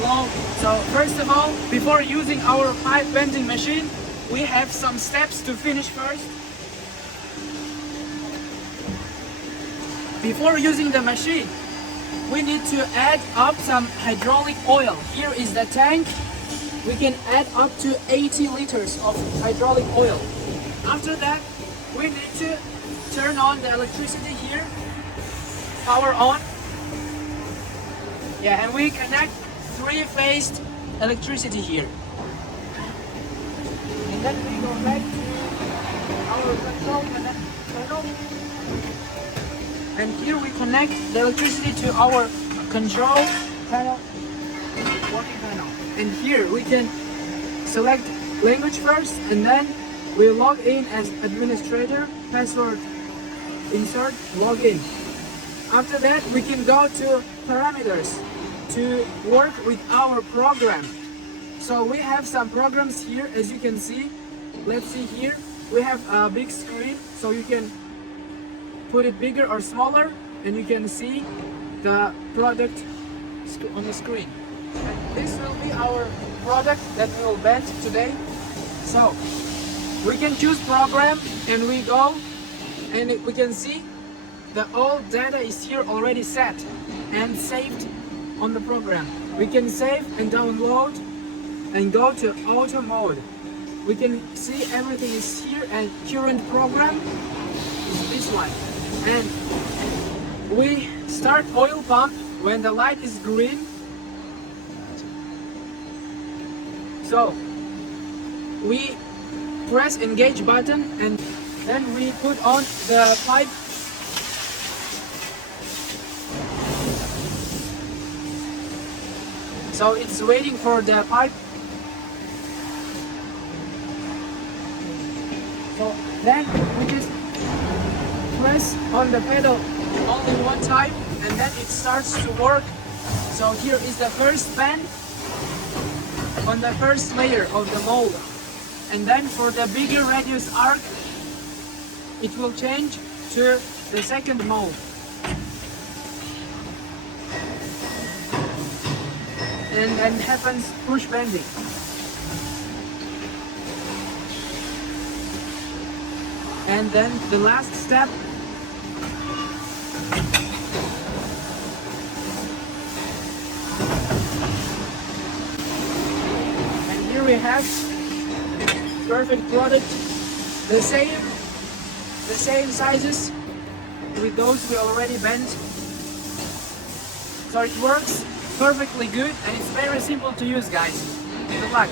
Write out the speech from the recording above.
Hello. So first of all, before using our pipe bending machine, we have some steps to finish first. Before using the machine, we need to add up some hydraulic oil. Here is the tank. We can add up to 80 liters of hydraulic oil. After that, we need to turn on the electricity here. Power on. Yeah, and we connect three-phased electricity here. And then we go back to our control panel. And here we connect the electricity to our control panel, working panel. And here we can select language first, and then we log in as administrator, password insert, log in. After that, we can go to parameters to work with our program. So we have some programs here, as you can see. Let's see here. We have a big screen, so you can put it bigger or smaller, and you can see the product on the screen. And this will be our product that we will bend today. So we can choose program, and we go, and we can see the all data is here already set and saved on the program. We can save and download and go to auto mode. We can see everything is here, and current program is this one. And we start oil pump when the light is green. So we press engage button, and then we put on the pipe. So it's waiting for the pipe. So then we just press on the pedal only one time, and then it starts to work. So here is the first bend on the first layer of the mold. And then for the bigger radius arc, it will change to the second mold. And then happens push bending. And then the last step, and here we have perfect product, the same sizes with those we already bent. So it works perfectly good, and it's very simple to use, guys. Good luck.